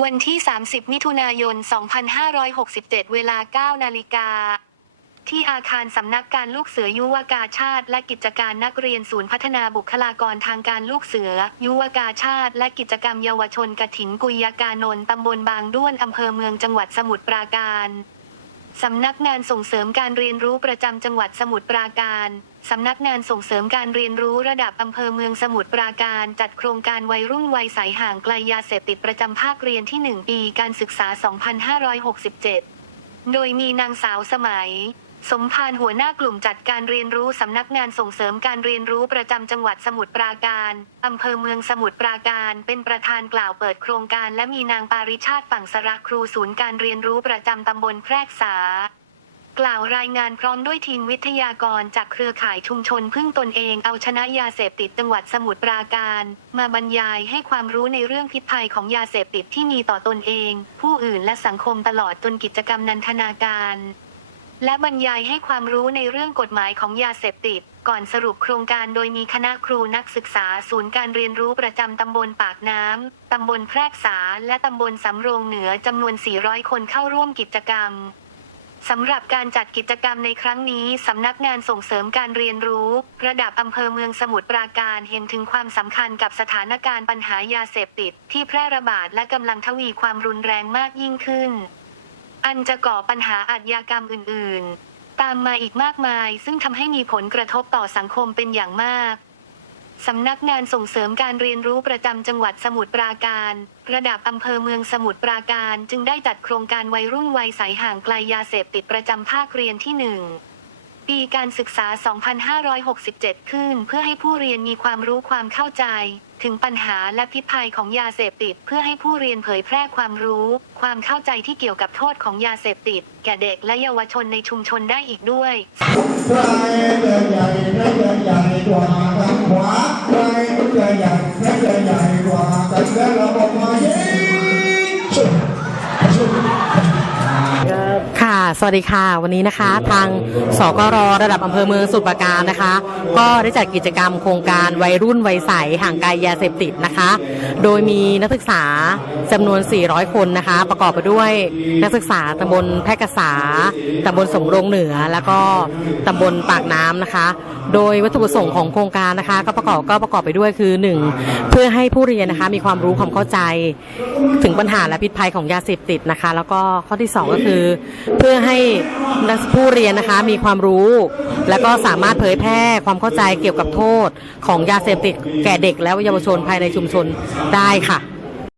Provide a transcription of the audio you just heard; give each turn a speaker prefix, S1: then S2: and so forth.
S1: วันที่ 30 มิถุนายน 2567 เวลา 9 นาฬิกา ที่อาคารสำนักการลูกเสือยุวกาชาติ และกิจการนักเรียนศูนย์พัฒนาบุคลากรทางการลูกเสือ ยุวกาชาติ และกิจกรรมเยาวชนกถินกุยยากานนท์ตำบลบางด้วนอำเภอเมืองจังหวัดสมุทรปราการ สำนักงานส่งเสริมการเรียนรู้ประจำจังหวัดสมุทรปราการ สำนักงานส่งเสริมการเรียนรู้ระดับอำเภอเมืองสมุทรปราการจัดโครงการวัยรุ่นวัยใสห่างไกลยาเสพติดประจำภาคเรียนที่ 1 ปีการศึกษา 2567 โดยมีนางสาวสมัย สมพานหัวหน้ากลุ่มจัดการเรียนรู้สำนักงานส่งเสริมการเรียนรู้ประจำจังหวัดสมุทรปราการอำเภอเมืองสมุทรปราการ เป็นประธานกล่าวเปิดโครงการและมีนางปาริชาติฝั่งสระครูศูนย์การเรียนรู้ประจำตำบลแพรกษากล่าวรายงานพร้อมด้วยทีมวิทยากรจากเครือข่ายชุมชนพึ่งตนเองเอาชนะยาเสพติดจังหวัดสมุทรปราการ มาบรรยายให้ความรู้ในเรื่องพิษภัยของยาเสพติดที่มีต่อตนเอง ผู้อื่นและสังคมตลอดจนกิจกรรมนันทนาการ และบรรยายให้ความรู้ในเรื่องกฎหมายของยาเสพติด ก่อนสรุปโครงการโดยมีคณะครูนักศึกษาศูนย์การเรียนรู้ประจำตำบลปากน้ำ ตำบลแพรกษา และตำบลสำโรงเหนือจำนวน 400 คนเข้าร่วมกิจกรรมสำหรับการจัดกิจกรรมในครั้งนี้ สำนักงานส่งเสริมการเรียนรู้ ระดับอำเภอเมืองสมุทรปราการเห็นถึงความสำคัญกับสถานการณ์ปัญหายาเสพติด ที่แพร่ระบาดและกำลังทวีความรุนแรงมากยิ่งขึ้น อันจะก่อปัญหาอาชญากรรมอื่น ๆ ตามมาอีกมากมาย ซึ่งทำให้มีผลกระทบต่อสังคมเป็นอย่างมากสำนักงานส่งเสริมการเรียนรู้ประจำจังหวัดสมุทรปราการ ระดับอำเภอเมืองสมุทรปราการ จึงได้จัดโครงการวัยรุ่นวัยใสห่างไกลยาเสพติดประจำภาคเรียนที่หนึ่ง ปีการศึกษา 2567 ขึ้น เพื่อให้ผู้เรียนมีความรู้ความเข้าใจ ถึงปัญหาและพิษภัยของยาเสพติด เพื่อให้ผู้เรียนเผยแพร่ความรู้ ความเข้าใจที่เกี่ยวกับโทษของยาเสพติด แก่เด็กและเยาวชนในชุมชนได้อีกด้วย
S2: ใครเรือใหญ่ใครเรือใหญ่กว่าทางขวาใครเรือใหญ่ใครเรือใหญ่กว่ากันแล้วเราบอกมายิ
S3: สวัสดีค่ะ วันนี้นะคะ ทางสกรระดับอำเภอเมืองสมุทรปราการนะคะ ก็ได้จัดกิจกรรมโครงการวัยรุ่นวัยใสห่างไกลยาเสพติดนะคะ โดยมีนักศึกษาจำนวน 400 คนนะคะ ประกอบไปด้วยนักศึกษาตำบลแพร่กษาตำบลสมโรงเหนือ แล้วก็ตำบลปากน้ำนะคะ โดยวัตถุประสงค์ของโครงการนะคะ ก็ประกอบก็ประกอบไปด้วยคือ 1 เพื่อให้ผู้เรียนนะคะมีความรู้ความเข้าใจ ถึงปัญหาและพิษภัยของยาเสพติดนะคะ แล้วก็ข้อที่ 2 ก็คือ เพื่อให้นักผู้เรียนนะคะมีความรู้ แล้วก็สามารถเผยแพร่ความเข้าใจเกี่ยวกับโทษของยาเสพติดแก่เด็กและเยาวชนภายในชุมชนได้ค่ะ